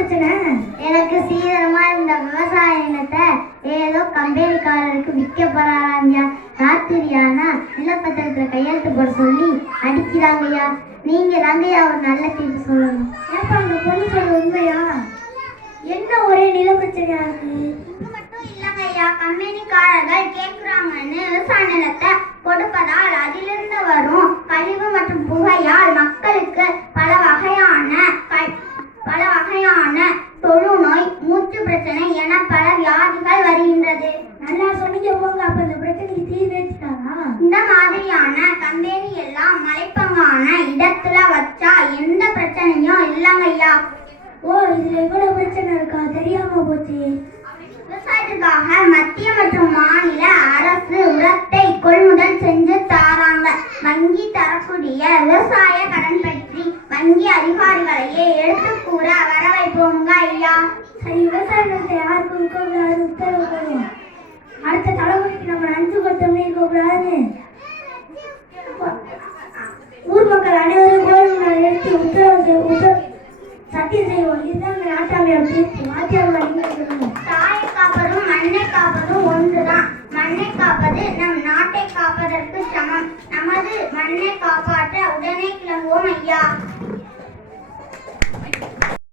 பிரச்சனை? எனக்கு சீக்கிரமா இந்த விவசாய நிலத்தை ஏதோ கம்பெனிக்காரருக்கு விற்க போறாராங்கய்யா ராத்திரியானா நிலப்பத்திரத்துல கையெழுத்து போட சொல்லி அடிக்கிறாங்கய்யா. நீங்க தாங்கய்யா ஒரு நல்ல தீர்ப்பு சொல்லணும். ஏப்பா அந்த பொண்ணு உண்மையா? என்ன ஒரே நில பிரச்சனையா இருக்கு? இது மட்டும் இல்லைங்கய்யா. கம்பெனிக்காரர்கள் கேட்குறாங்கன்னு விவசாய நிலத்தை கொடுப்பதால் அதிலிருந்து வரும் கழிவு மற்றும் புகையால் மக்களுக்கு பல ஓ இதுல இவ்வளவு பிரச்சனை இருக்கா? தெரியாம போச்சு. விவசாயத்துக்காக மத்திய மற்றும் மாநில அரசு உரத்தை கொள்முதல் செஞ்சு தாராங்க. வங்கி தரக்கூடிய விவசாய கடன் பற்றி வங்கி அதிகாரிகளையே எடுத்து கூட வர வைப்போங்க ஐயா. சரி விவசாயத்தை யார் யாருக்கும் இருக்கக்கூடாது உத்தரவு போடுவோம். அடுத்த தலைமுறைக்கு நம்ம நஞ்சு கொடுத்தோம்னே இருக்கக்கூடாதுன்னு ஊர் மக்கள் அனைவரும் கோயில் எடுத்து உத்தரவு தாயை காப்பதும் மண்ணை காப்பதும் ஒன்றுதான். மண்ணை காப்பது நம் நாட்டை காப்பதற்கு சமம். நமது மண்ணை காப்பாற்ற உடனே கிளம்புவோம் ஐயா.